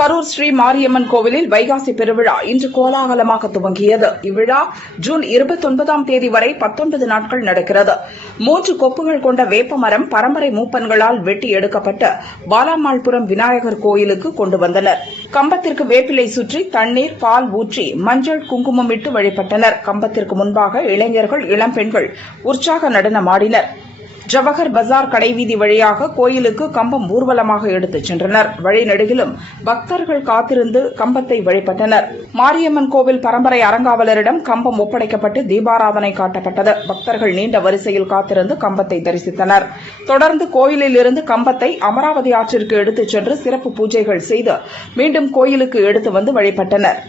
கரூர் ஸ்ரீ மாரியம்மன் கோவிலில் வைகாசி பெருவிழா இன்று கோலாகலமாக துவங்கியது. இவ்விழா ஜூன் 29ஆம் தேதி வரை 19 நாட்கள் நடக்கிறது. 3 கொப்புகள் கொண்ட வேப்பமரம் பரம்பரை மூப்பன்களால் வெட்டி எடுக்கப்பட்டு பாலாமாள்புரம் விநாயகர் கோயிலுக்கு கொண்டு வந்தனர். கம்பத்திற்கு வேப்பிலை சுற்றி தண்ணீர், பால் ஊற்றி மஞ்சள், குங்குமம் இட்டு வழிபட்டனர். கம்பத்திற்கு முன்பாக இளைஞர்கள், இளம்பெண்கள் உற்சாக நடனமாடினர். ஜவஹர் பஜார் கடைவீதி வழியாக கோயிலுக்கு கம்பம் ஊர்வலமாக எடுத்துச் சென்றனர். வழிநெடுகிலும் பக்தர்கள் காத்திருந்து கம்பத்தை வழிபட்டனர். மாரியம்மன் கோவில் பரம்பரை அறங்காவலரிடம் கம்பம் ஒப்படைக்கப்பட்டு தீபாராதனை காட்டப்பட்டது. பக்தர்கள் நீண்ட வரிசையில் காத்திருந்து கம்பத்தை தரிசித்தனர். தொடர்ந்து கோயிலில் இருந்து கம்பத்தை அமராவதி ஆற்றிற்கு எடுத்துச் சென்று சிறப்பு பூஜைகள் செய்து மீண்டும் கோயிலுக்கு எடுத்து வந்து வழிபட்டனர்.